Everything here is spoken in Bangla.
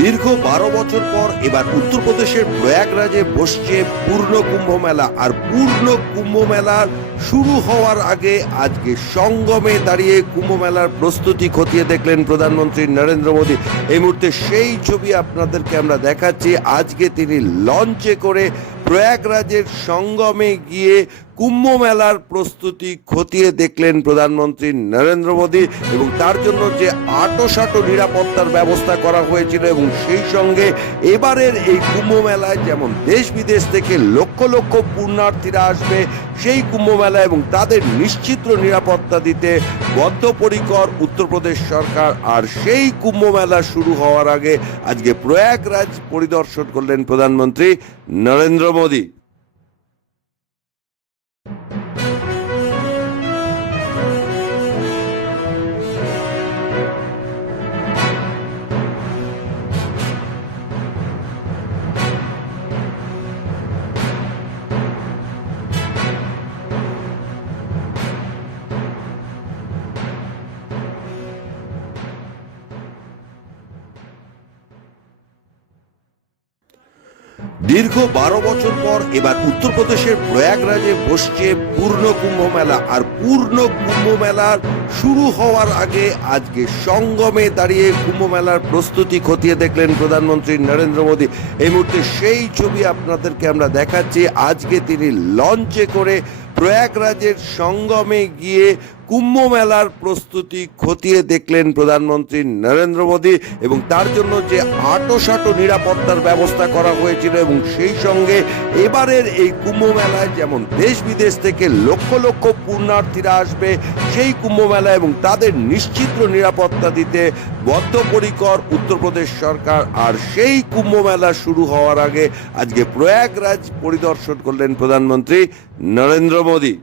দীর্ঘ বারো বছর পর এবার উত্তরপ্রদেশের প্রয়াগরাজে বসছে পূর্ণ কুম্ভ মেলা। আর পূর্ণ কুম্ভ মেলার শুরু হওয়ার আগে আজকে সঙ্গমে দাঁড়িয়ে কুম্ভ মেলার প্রস্তুতি খতিয়ে দেখলেন প্রধানমন্ত্রী নরেন্দ্র মোদী। এই মুহূর্তে সেই ছবি আপনাদেরকে আমরা দেখাচ্ছি। আজকে তিনি লঞ্চে করে প্রয়াগরাজের সঙ্গমে গিয়ে কুম্ভ মেলার প্রস্তুতি খতিয়ে দেখলেন প্রধানমন্ত্রী নরেন্দ্র মোদী এবং তার জন্য যে আটোসাটো নিরাপত্তার ব্যবস্থা করা হয়েছিল এবং সেই সঙ্গে এবারের এই কুম্ভ মেলায় যেমন দেশ বিদেশ থেকে লক্ষ লক্ষ পুণ্যার্থীরা আসবে, সেই কুম্ভ মেলা এবং তাদের নিশ্চিত নিরাপত্তা দিতে বদ্ধপরিকর উত্তরপ্রদেশ সরকার আর সেই কুম্ভ মেলা শুরু হওয়ার আগে আজকে প্রয়াগরাজ পরিদর্শন করলেন প্রধানমন্ত্রী নরেন্দ্র মোদী। দীর্ঘ বারো বছর পর এবার উত্তরপ্রদেশের প্রয়াগরাজে বসছে পূর্ণ কুম্ভ মেলা। আর পূর্ণ কুম্ভ মেলার শুরু হওয়ার আগে আজকে সঙ্গমে দাঁড়িয়ে কুম্ভ মেলার প্রস্তুতি খতিয়ে দেখলেন প্রধানমন্ত্রী নরেন্দ্র মোদী। এই মুহূর্তে সেই ছবি আপনাদেরকে আমরা দেখাচ্ছি। আজকে তিনি লঞ্চে করে প্রয়াগরাজের সঙ্গমে গিয়ে কুম্ভ মেলার প্রস্তুতি খতিয়ে দেখলেন প্রধানমন্ত্রী নরেন্দ্র মোদী এবং তার জন্য যে আটোসাটো নিরাপত্তার ব্যবস্থা করা হয়েছিল এবং সেই সঙ্গে এবারের এই কুম্ভ মেলায় যেমন দেশ বিদেশ থেকে লক্ষ লক্ষ পুণ্যার্থীরা আসবে, সেই কুম্ভ মেলা এবং তাদের নিশ্চিত নিরাপত্তা দিতে বদ্ধপরিকর উত্তরপ্রদেশ সরকার আর সেই কুম্ভ মেলা শুরু হওয়ার আগে আজকে প্রয়াগরাজ পরিদর্শন করলেন প্রধানমন্ত্রী নরেন্দ্র মোদী।